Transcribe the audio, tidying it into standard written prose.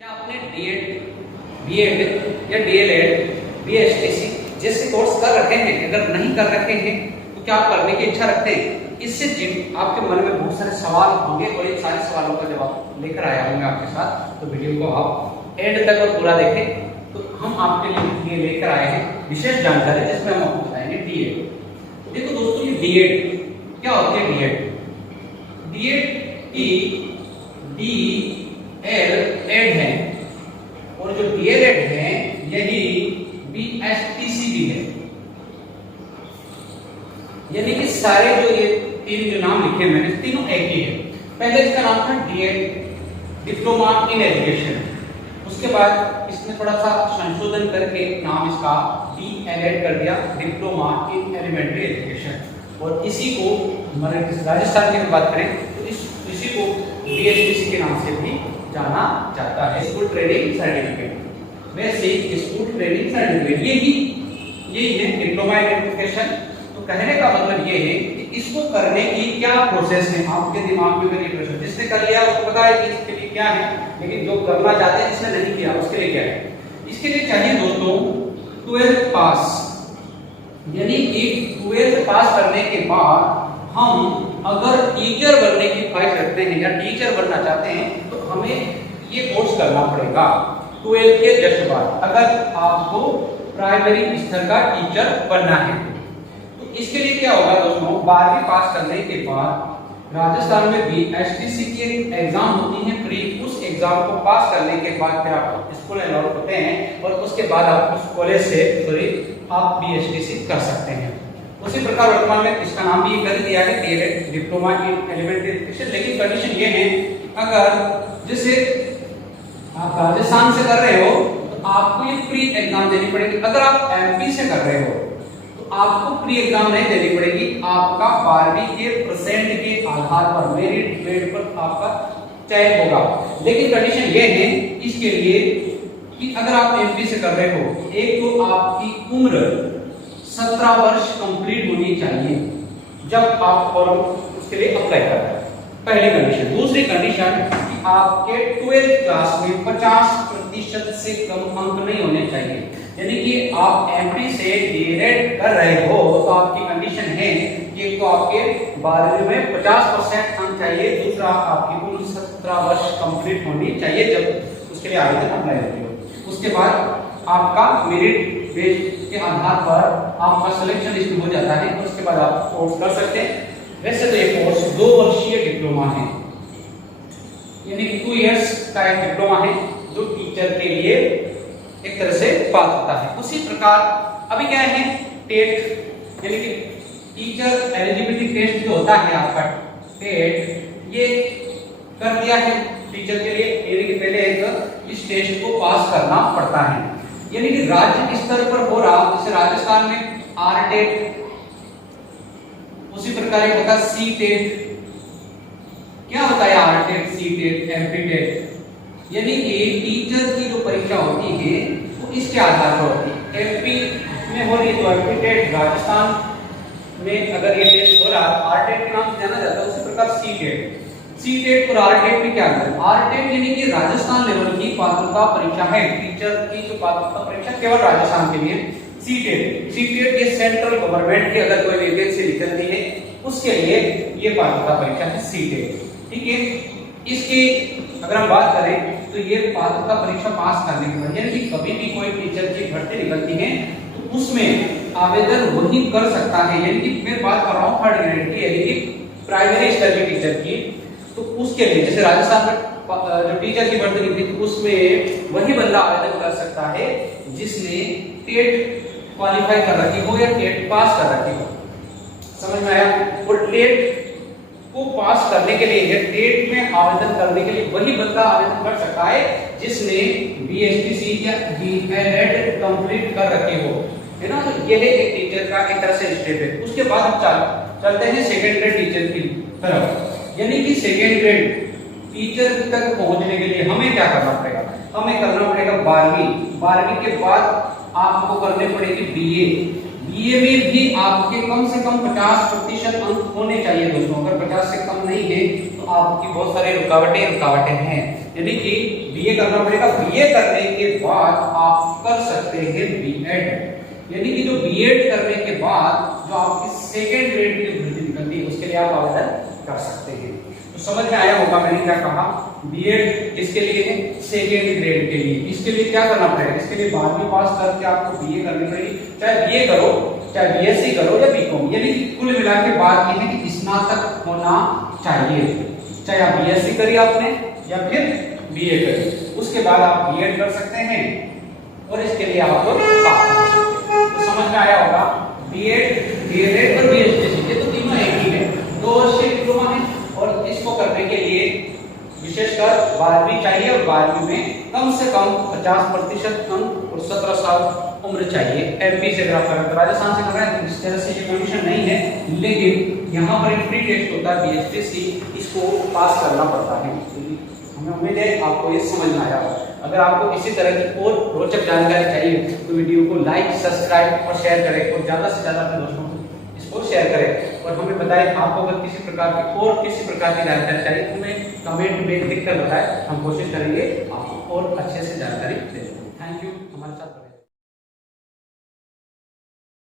क्या आपने DEd, BEd या डीएलएड, बीएसटीसी जैसे कोर्स कर रखे हैं? अगर नहीं कर रखे हैं तो क्या आप करने की इच्छा रखते हैं? इससे आपके मन में बहुत सारे सवाल होंगे और इन सारे सवालों का जवाब लेकर आया हूँ मैं आपके साथ। तो वीडियो को आप एंड तक और पूरा देखें। तो हम आपके लिए लेकर आए हैं विशेष जानकारी जिसमें हम आपको बताएंगे डीएड। तो देखो दोस्तों, ये डीएड क्या होती है? डीएड डीएलएड है और जो डीएलएड है यही बीएसटीसी भी है। यानी कि सारे जो ये तीन जो नाम लिखे मैंने तीनों एक ही है। पहले इसका नाम था डीएड, डिप्लोमा इन एजुकेशन। उसके बाद इसमें थोड़ा सा संशोधन करके नाम इसका डीएलएड कर दिया, डिप्लोमा इन एलिमेंट्री एजुकेशन। और इसी को हमारे राजस्थान की बात करें तो इसी को बीएसटीसी के नाम से भी जाना जाता है, स्कूल ट्रेनिंग सर्टिफिकेट। वैसे स्कूल ट्रेनिंग सर्टिफिकेट यही है डिप्लोमा इन एजुकेशन। तो कहने का मतलब ये है कि इसको करने की क्या प्रोसेस है आपके दिमाग में। मेरी प्रश्न जिसने कर लिया उसको पता है कि इसके लिए क्या है, लेकिन जो करना चाहते हैं जिसने नहीं किया उसके लिए क्या है? इसके लिए चाहिए दोस्तों 12th पास। यानी कि 12th पास करने के बाद हम अगर टीचर बनने की ख्वाहिश रखते हैं या टीचर बनना चाहते हैं तो हमें ये कोर्स करना पड़ेगा 12th के जस्ट बाद, अगर आपको प्राइमरी स्तर का टीचर बनना है। तो इसके लिए क्या होगा दोस्तों, 12वीं पास करने के बाद राजस्थान में बीएसटीसी की एग्जाम होती है प्री। उस एग्जाम को पास करने के बाद फिर आप स्कूल अलाउड होते हैं और उसके बाद आप उस कॉलेज से आप बीएसटीसी कर सकते हैं। उसी प्रकार वर्तमान में इसका नाम भी कर दिया है DElEd, diploma in elementary education. लेकिन कंडीशन ये है, अगर जैसे आप राजस्थान से कर रहे हो तो आपको ये प्री एग्जाम देनी पड़ेगी। अगर आप एमपी से कर रहे हो तो आपको प्री एग्जाम नहीं देनी पड़ेगी। आपका 12वीं के परसेंट के आधार पर, मेरिट ग्रेड पर आपका चयन होगा। लेकिन कंडीशन ये है इसके लिए कि अगर आप एमपी से कर रहे हो, एक तो आपकी उम्र 17 वर्ष कंप्लीट होनी चाहिए जब आप फॉर्म उसके लिए अप्लाई कर रहे हैं, पहली कंडीशन। दूसरी कंडीशन कि आपके 12th क्लास में 50% से कम अंक नहीं होने चाहिए। यानी कि आप एमपी से डीएलएड कर रहे हो तो आपकी कंडीशन है कि तो आपके 12वीं में 50% अंक चाहिए, दूसरा आपकी उम्र 17 वर्ष कंप्लीट होनी चाहिए जब उसके लिए आवेदन अप्लाई करते हो। उसके बाद आपका मेरिट बेस के आधार पर आपका सिलेक्शन लिस्ट हो जाता है, उसके बाद आप कोर्स कर सकते हैं। वैसे तो ये कोर्स 2 वर्षीय डिप्लोमा है, यानी कि 2 इयर्स का एक डिप्लोमा है जो टीचर के लिए एक तरह से पास होता है। उसी प्रकार अभी क्या है, टेट यानी कि टीचर एलिजिबिलिटी टेस्ट जो होता है आपका टेट, ये कर दिया है टीचर के लिए। यानी कि पहले एक इस टेस्ट को पास करना पड़ता है। यानी कि राज्य स्तर पर हो रहा, जैसे राजस्थान में आरटेट, उसी प्रकार एक होता है सीटेट। क्या होता है आरटेट, सीटेट, एमपीटेट? यानी कि टीचर की जो परीक्षा होती है वो इसके आधार पर होती है। एमपी में हो रही तो एमपीटेट, राजस्थान में अगर ये टेस्ट हो रहा है आरटेट के नाम से जाना जाता है। उसी प्रकार सीटेट और आरटेट में क्या है? आरटेट यानी कि राजस्थान लेवल की पात्रता परीक्षा है, टीचर की जो पात्रता परीक्षा केवल राजस्थान के लिए। सीटेट ये सेंट्रल गवर्नमेंट की अगर कोई वैकेंसी निकलती है उसके लिए ये पात्रता परीक्षा है सीटेट, ठीक है। इसकी अगर हम बात करें तो ये पात्रता परीक्षा पास करने के बाद, यानी कि कभी भी कोई टीचर की भर्ती निकलती है तो उसमें आवेदन वही कर सकता है। यानी कि मैं बात कर रहा हूँ 3rd ग्रेड की, यानी कि प्राइमरी स्तर के टीचर की। तो उसके लिए जैसे राजस्थान में जो टीचर की भर्ती निकली तो उसमें वही बंदा आवेदन कर सकता है जिसने टेट क्वालिफाई कर रखी हो या टेट पास कर रखी हो। समझ में आया? और टेट को पास करने के लिए, टेट में आवेदन करने के लिए वही बंदा आवेदन कर सकता है जिसने बीएसटीसी या डीएलएड कंप्लीट कर रखी हो, है ना। तो यह एक टीचर का एक तरह से स्टेप है। उसके बाद हम चलते हैं 2nd ग्रेड टीचर की तरफ। यानी कि 2nd ग्रेड टीचर तक पहुंचने के लिए हमें क्या करना पड़ेगा? हमें करना पड़ेगा 12वीं के बाद आपको करने पड़ेगी बीए। बीए में भी आपके कम से कम 50% अंक होने चाहिए दोस्तों। अगर 50 से कम नहीं है तो आपकी बहुत सारी रुकावटें हैं, यानी कि बीए करना पड़ेगा। बीए करने के बाद आप कर सकते हैं बीएड, यानी कि जो बीएड करने के बाद जो आपकी सेकेंड ग्रेड की भर्ती निकलती है उसके लिए आप आवेदन कर सकते हैं। तो समझ में आया होगा मैंने क्या कहा। बीएड किसके लिए है? सेकेंड ग्रेड के लिए। इसके लिए क्या करना पड़ेगा? इसके लिए 12वीं पास करके आपको बीए करनी पड़ेगी, चाहे बीए करो चाहे बीएससी करो या बीकॉम, यानी कि कुल मिला के बात यह है कि स्नातक होना चाहिए। चाहे आप बीएससी करिए आपने या फिर बीए करिए, उसके बाद आप बीएड कर सकते हैं और इसके लिए आप पास कर सकते हैं। तो समझ में आया होगा। बीएड, डीएलएड और बीएससी ये तो तीनों एक ही है, 2 वर्षीय डिप्लोमा है और इसको करने के लिए विशेषकर 12वीं चाहिए और 12वीं में कम से कम 50% अंक और 17 साल उम्र चाहिए। एमपी से अगर आप कर रहे हैं, राजस्थान से कर रहे हैं तो इस तरह से ये कंडीशन नहीं है, लेकिन यहाँ पर एक प्री टेस्ट होता है बीएचपीसी, इसको पास करना पड़ता है। हमें उम्मीद है आपको ये समझ में आया होगा। अगर आपको इसी तरह की और रोचक जानकारी चाहिए तो वीडियो को लाइक, सब्सक्राइब और शेयर करें और ज्यादा से ज्यादा अपने दोस्तों को इसको शेयर करें और हमें बताएं आपको अगर किसी प्रकार की और किसी प्रकार की जानकारी चाहिए तो हमें कमेंट में लिखकर बताएं, हम कोशिश करेंगे आपको और अच्छे से जानकारी देने की। थैंक यू, हमारे साथ